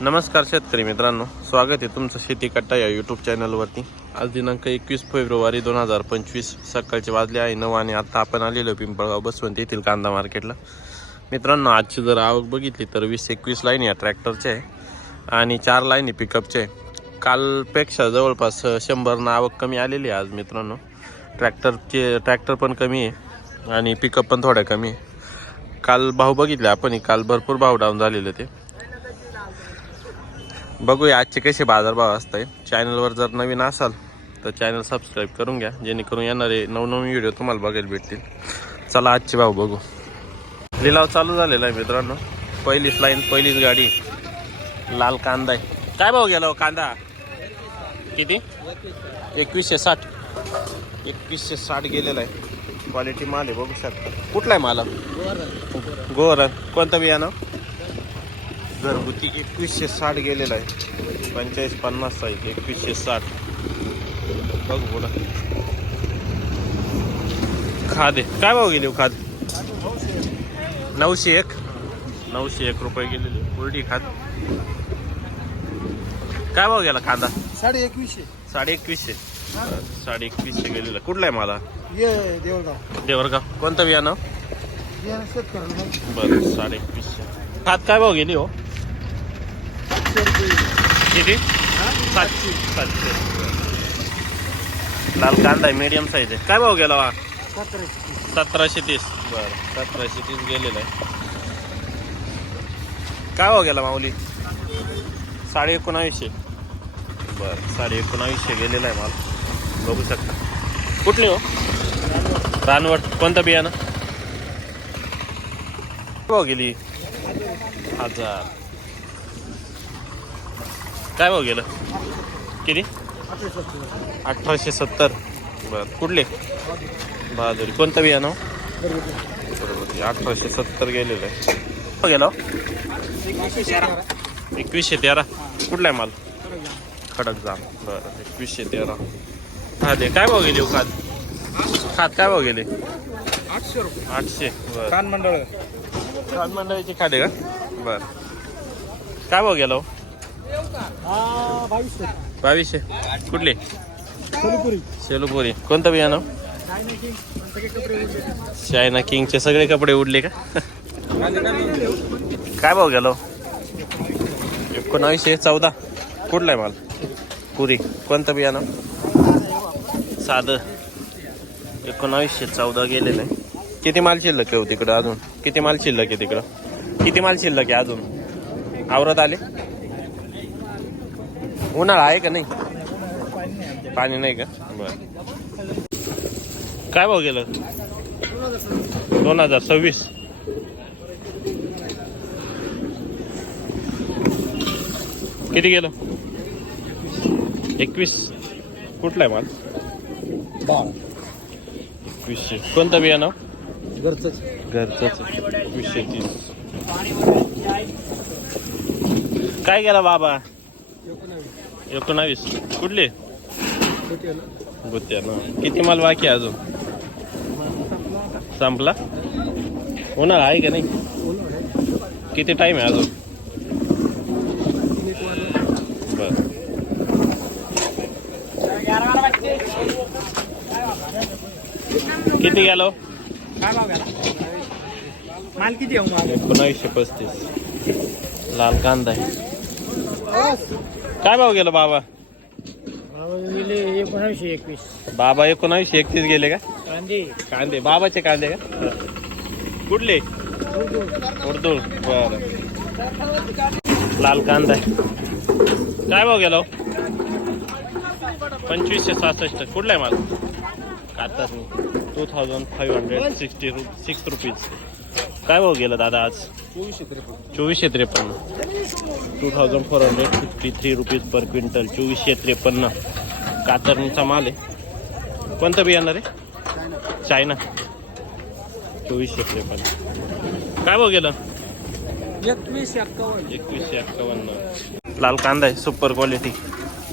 नमस्कार शेतकरी मित्रांनो स्वागत आहे तुमचं शेती कट्टा या यूट्यूब चॅनलवरती आज दिनांक एकवीस फेब्रुवारी दोन हजार पंचवीस सकाळचे वाजले आहे नऊ आणि आता आपण आलेलो पिंपळगाव बसवंत येथील कांदा मार्केटला मित्रांनो आजची जर आवक बघितली तर वीस एकवीस लाईन या ट्रॅक्टरचे आहे आणि चार लाईन पिकअपचे आहे. कालपेक्षा जवळपास शंभरनं आवक कमी आलेली आहे आज मित्रांनो. ट्रॅक्टरचे ट्रॅक्टर पण कमी आहे आणि पिकअप पण थोड्या कमी आहे. काल भाव बघितले आपण काल भरपूर भाव डाऊन झालेले ते बघूया आजचे कसे बाजारभाव असत आहे चॅनलवर जर नवीन असाल तर चॅनल सबस्क्राईब करून घ्या. जेणेकरून येणारे नवनवीन व्हिडिओ तुम्हाला बघायला भेटतील. चला आजचे भाव बघू. लिलाव चालू झालेला आहे मित्रांनो. पहिलीच लाईन पहिलीच गाडी. लाल कांदा आहे. काय भाव गेला हो कांदा? किती? एकवीसशे साठ. एकवीसशे साठ गेलेला आहे. क्वालिटी माल आहे बघू शकता. कुठला आहे माल? गोवर कोणतं बियाणं? घरगुती एकवीसशे साठ गेलेला आहे. पंचेचाळीस पन्नास साईज एकवीसशे साठ. बघ पुढं. खाद. काय भाव गेली हो खाद? नऊशे एक. नऊशे एक रुपये गेलेले उलटी खाद. काय भाव गेला कांदा साडे एकवीसशे. साडे एकवीसशे. साडे एकवीसशे गेलेला. कुठला आहे मला ये देवगाव देवरगाव कोणतं बियाणं? बरं साडे एकवीसशे. खाद काय भाव गेली हो? किती? सातशे. सातशे. लाल कांदा आहे मीडियम साईज आहे. काय भाव गेला वा सतराशे. तीस. बरं सतराशे तीस गेलेला आहे. काय भाव गेला माऊली? साडे एकोणावीसशे. बरं साडे एकोणावीसशे गेलेला आहे माल. बघू शकता. कुठली हो? रानवट. कोणतं बियाणं? भाव गेली? हजार. काय भाव गेलं? किती? अठराशे सत्तर. बरं. कुठले? बहादुरी. कोणतं बियाणं बरोबर. अठराशे सत्तर गेलेलं आहे. गेलो एकवीसशे तेरा. कुठला आहे माल? खडक जाम. बरं. एकवीसशे तेरा. खाद काय भाव गेले हो खाद? खाद काय भाव गेले? आठशे. रुपये आठशे बरं. कान मंडळ. खाद मंडळाची खाद का? बरं. काय भाव गेलो हा? बावीसशे. कुठले? सोलपुरी सेलूपुरी कोणतं बियाणं? चायना किंगचे सगळे कपडे उडले का? काय भाव गेलो? एकोणावीसशे चौदा. कुठला आहे माल? पुरी. कोणतं बियाणं? साधं. एकोणावीसशे चौदा गेलेलं आहे. किती माल शिल्लक आहे हो तिकडं अजून? किती माल शिल्लक आहे तिकडं? किती माल शिल्लक आहे अजून? आवरत आले? उन्हाळा आहे का नाही? पाणी नाही का? बर. काय भाव गेलं? दोन हजार सव्वीस. किती गेलं? एकवीस. कुठला आहे माल? एकवीसशे. कोणतं बियाणं घरचंच. घरचंच. एकवीसशे तीस. काय गेला बाबा? एकोणावीस. कुठले? गुत्त्यानं किती माल बाकी आहे अजून? संपला? उन्हाळा आहे का नाही? किती टाइम आहे अजून? बर. किती गेलो? माल किती आहे माल? एकोणावीसशे पस्तीस. लाल कांदा आहे. काय भाव गेलो बाबा? गेले एकोणावीसशे एकवीस. बाबा एकोणावीसशे एकतीस गेले का? कांदे. कांदे. बाबाचे कांदे का? कुठले? उर्दू. बर. लाल कांदा आहे. काय भाव गेलो पंचवीसशे सहासष्ट. कुठला आहे माल? कातात two thousand five hundred sixty रु सिक्स रुपीज काय भाव गेला दादा आज? चोवीसशे त्रेपन्न. Two thousand four hundred fifty three rupees per quintal चोवीसशे त्रेपन्न. कातरणीचा माल आहे. कोणतं बियाणार आहे चायना. चोवीसशे त्रेपन्न. काय भाव गेलं? एकवीस एक्कावन्न. एकवीसशे एक्कावन्न. लाल कांदा आहे सुपर क्वालिटी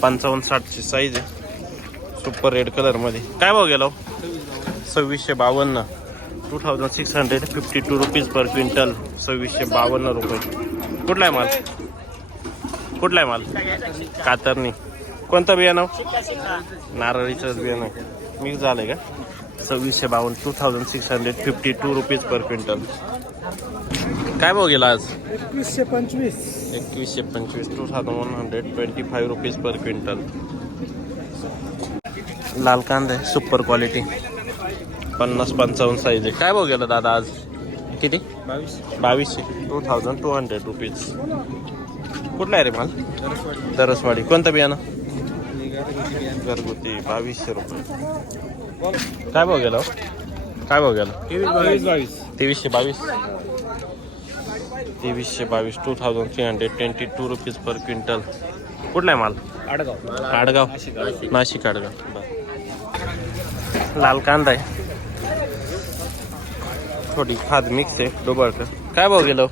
पंचावन्न साठची साईज आहे. सुपर रेड कलरमध्ये काय भाव गेला हो? सव्वीसशे बावन्न. Two thousand six hundred fifty two rupees per quintal सव्वीसशे बावन्न रुपये. कुठला आहे माल? कुठला आहे माल? कातरणी. कोणतं बियाणं? नारळीचंच बियाणं. आहे. मिक्स झालंय का? सव्वीसशे बावन्न two thousand six hundred fifty two rupees per quintal काय भाव गेला आज? एकवीसशे पंचवीस. एकवीसशे पंचवीस two thousand one hundred twenty five rupees per quintal लाल कांदा आहे सुपर क्वालिटी पन्नास पंचावन्न साईज आहे. काय भाव गेला दादा आज? किती? बावीस. बावीसशे two thousand two hundred rupees कुठला आहे रे माल? दरसवाडी. कोणतं बियाणं? घरगुती. बावीसशे रुपये. काय भाव गेला हो? काय भाव गेला? तेवीसशे बावीस. तेवीसशे बावीस. Two thousand three hundred twenty two rupees per quintal कुठला आहे माल? आडगाव. आडगाव. नाशिक आडगाव. लाल कांदा आहे. थोडी खाद मिक्स आहे डोबळकर काय भाव गेलो?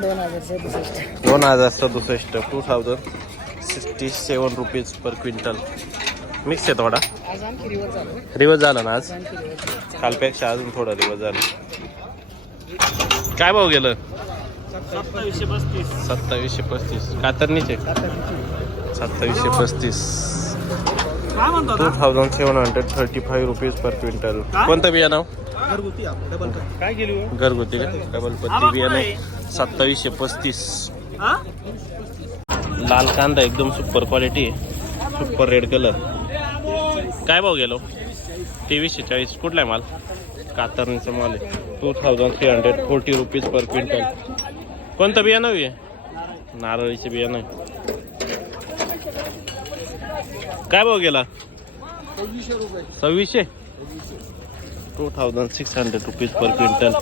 दोन हजार सदुसष्ट. दोन हजार सदुसष्ट. Two thousand sixty seven rupees per quintal mix आहे थोडा. रिवर्स झालं. ना आज? कालपेक्षा अजून थोडा रिवर्स झाला. काय भाव गेलं? सत्तावीसशे पस्तीस. सत्तावीसशे पस्तीस. कातरणीचे सत्तावीसशे पस्तीस. काय म्हणतो two thousand seven hundred thirty five rupees per quintal कोणतं बियाणं? काय केली घरगुती का? डबल पत्ती बियाणं सत्तावीसशे पस्तीस. लाल कांदा एकदम सुपर क्वालिटी आहे सुपर रेड कलर काय भाव गेलो? तेवीसशे चाळीस. कुठला आहे माल? कातरणीचा माल आहे. Two thousand three hundred forty rupees per quintal कोणतं बियाणं आहे? नारळीचे बियाणं आहे. काय भाव गेला? सव्वीसशे रुपये सव्वीसशे. Two thousand six hundred rupees per quintal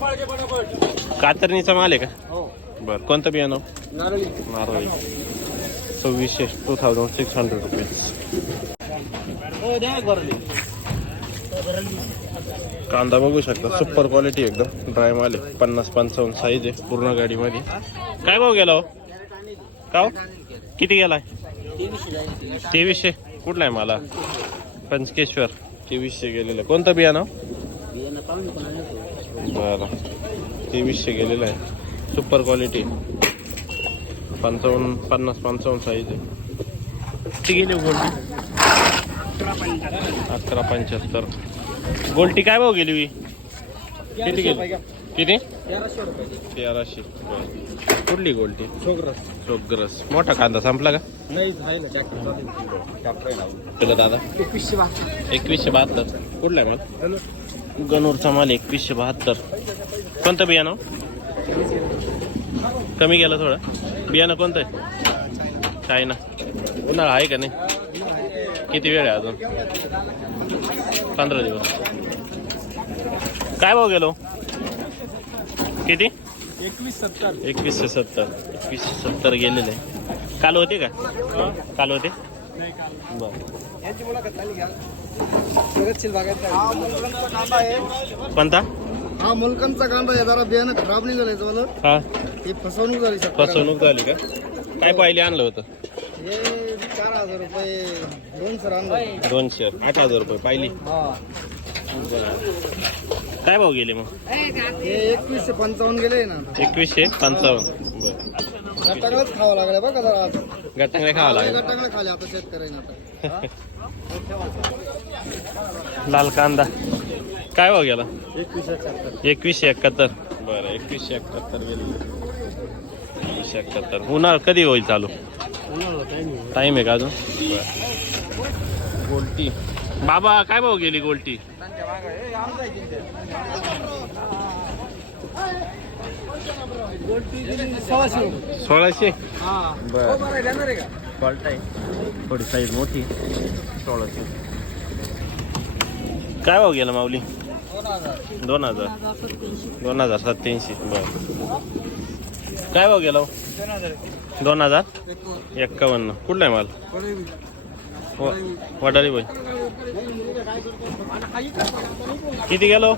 कातरणीचा माल आहे का? हो. बरं. कोणतं बियाणं? नारळी. सव्वीसशे two thousand six hundred rupees कांदा बघू शकता. सुपर क्वालिटी एकदम. ड्राय माल आहे. पन्नास पंचावन्न साईज आहे पूर्ण गाडीमध्ये. काय भाव गेला हो? का हो? किती गेलाय? तेवीसशे. कुठला आहे मला पंचकेश्वर. तेवीसशे गेलेलं. कोणतं बियाणं? बरं. तेवीसशे गेलेलं आहे. सुपर क्वालिटी पंचावन्न पन्नास पंचावन्न साईज आहे. किती गेले हो गोल्टी अकरा पंच्याहत्तर. गोल्टी काय भाव गेली किती गेली? किती? तेराशे. कुठली गोल्टी चोग्रस. मोठा कांदा संपला का? नाही दादा? एकवीसशे बहात्तर. एकवीसशे बहात्तर. कुठला आहे माल? गणूरचा माल एकवीसशे बहात्तर. कोणतं बियाणं? कमी गेलं थोडं. बियाणं कोणतं आहे? चायना. उन्हाळा आहे का नाही? किती वेळ आहे अजून? पंधरा दिवस. काय भाव गेलो? किती? एकवीस सत्तर. एकवीसशे सत्तर. एकवीसशे सत्तर गेलेले आहे. काल होते का? काल होते? हा कोणता? हा मुलकांचा कांदा आहे. जरा बियाणं खराब निघालंय तुम्हाला हा. हे फसवणूक झाली शेतकऱ्याला. फसवणूक झाली का? काय पाहिले आणलं होतं? हे चार हजार रुपये दोन सर आणलं दोनशे आठ हजार रुपये पाहिली. हा. काय भाव गेले मग? हे एकवीसशे पंचावन्न गेले ना एकवीसशे पंचावन्न. बरं. खावं लागलं बघा जरा. आज गटांगले खावा लागेल गटाकडे खाले आता शेतकऱ्यांना आता लाल कांदा। काय भाव गेला? एकवीसशे एकाहत्तर। बरं एकवीसशे एकाहत्तर एकवीसशे एकाहत्तर. उन्हाळा कधी होईल चालू? टाईम आहे. का अजून? बरं. गोल्टी. बाबा काय भाव गेली गोल्टी? सोळाशे. सोळाशे हा बरं फॉल्ट आहे. थोडी साईज मोठी. सोळाशे. काय भाव गेला माऊली? दोन हजार. दोन हजार सत्याऐंशी. बरं. काय भाव गेला हो? दोन हजार एक्कावन्न कुठला आहे माल? कोणी व- वडारी बाई किती गेलो?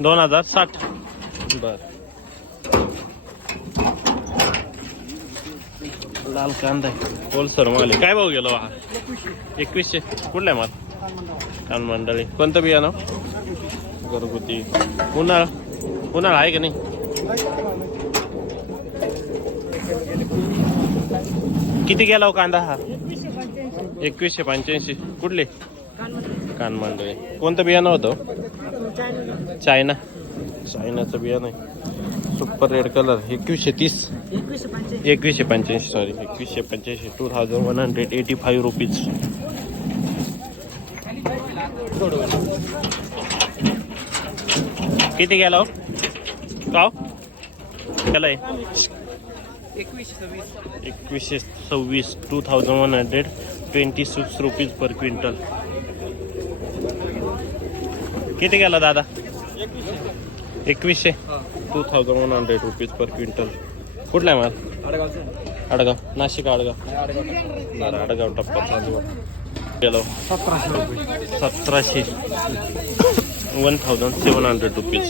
दोन हजार साठ. बर. लाल कांदा आहे. ओलसर माल. काय भाव गेलो हा? एकवीसशे. कुठला आहे माल? कान मंडळी. कोणतं बियाणं? घरगुती. उन्हाळा. उन्हाळा आहे का नाही? किती गेला हो कांदा हा? एकवीसशे पंच्याऐंशी. कुठले? कानमांडवे कोणतं बियाणं होतं चायना. चायनाचं बियाणं आहे. सुपर रेड कलर एकवीसशे तीस. एकवीसशे पंच्याऐंशी. सॉरी एकवीसशे पंच्याऐंशी. Two thousand one hundred eighty five rupees किती गेला हो? का हो? एकवीसशे सव्वीस two thousand one hundred twenty six rupees per quintal किती गेला दादा? एकवीसशे? Two thousand one hundred rupees per quintal कुठला आहे माल? आडगाव. नाशिक आडगाव. बरं, आडगाव टप्पा चालू गेलो. सतराशे. रुपये सतराशे one thousand seven hundred rupees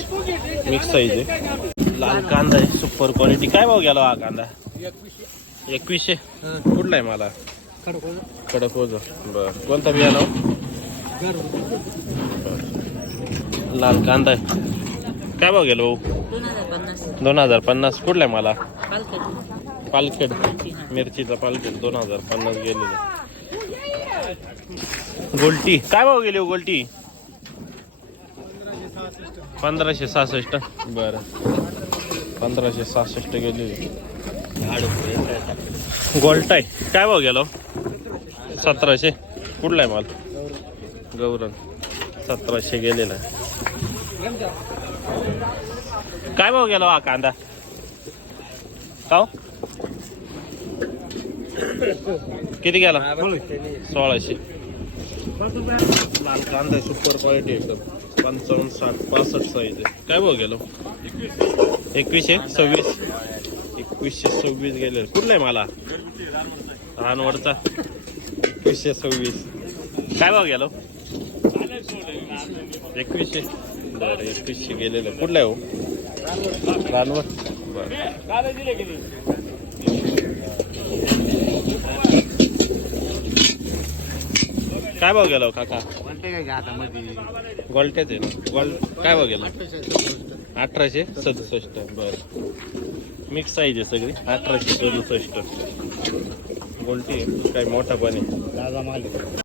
mix size आहे. लाल कांदा आहे सुपर क्वालिटी काय भाव गेला हा कांदा? एकवीसशे. कुठला आहे मला कडक ओझ बर. कोणता बियाणं हो? लाल कांदा आहे. काय भाव गेलो दोन हजार पन्नास दोन हजार पन्नास. कुठला आहे मला पालखेड. मिरचीचा पालखेड. दोन हजार पन्नास गेलेले. गोल्टी. काय भाव गेली हो गोल्टी? पंधराशे सहासष्ट. बरं. पंधराशे सहासष्ट गेलेली गोल्ट आहे काय भाव गेलो? सतराशे. कुठला आहे माल? गौरन सतराशे गेलेला. काय भाव गेला हा कांदा? का हो? किती गेला? सोळाशे. लाल कांदा सुपर क्वालिटी एकदम. पंचावन्न साठ पासष्ट साईज आहे काय भाव गेलो? एकवीसशे? सव्वीस? एकवीसशे सव्वीस गेले. कुठला आहे मला? रानवडचा. एकवीसशे सव्वीस. काय भाव गेलो? एकवीसशे. बरं एकवीसशे गेलेलं. कुठलं आहे हो? रानवड. बरं. काय भाव गेला हो, गोल्ट्याच आहे ना? गोल काय गेला अठराशे सदुसष्ट बरं. मिक्स साईज आहे सगळी. अठराशे सदुसष्ट. गोल्टी काय मोठा पण आहे.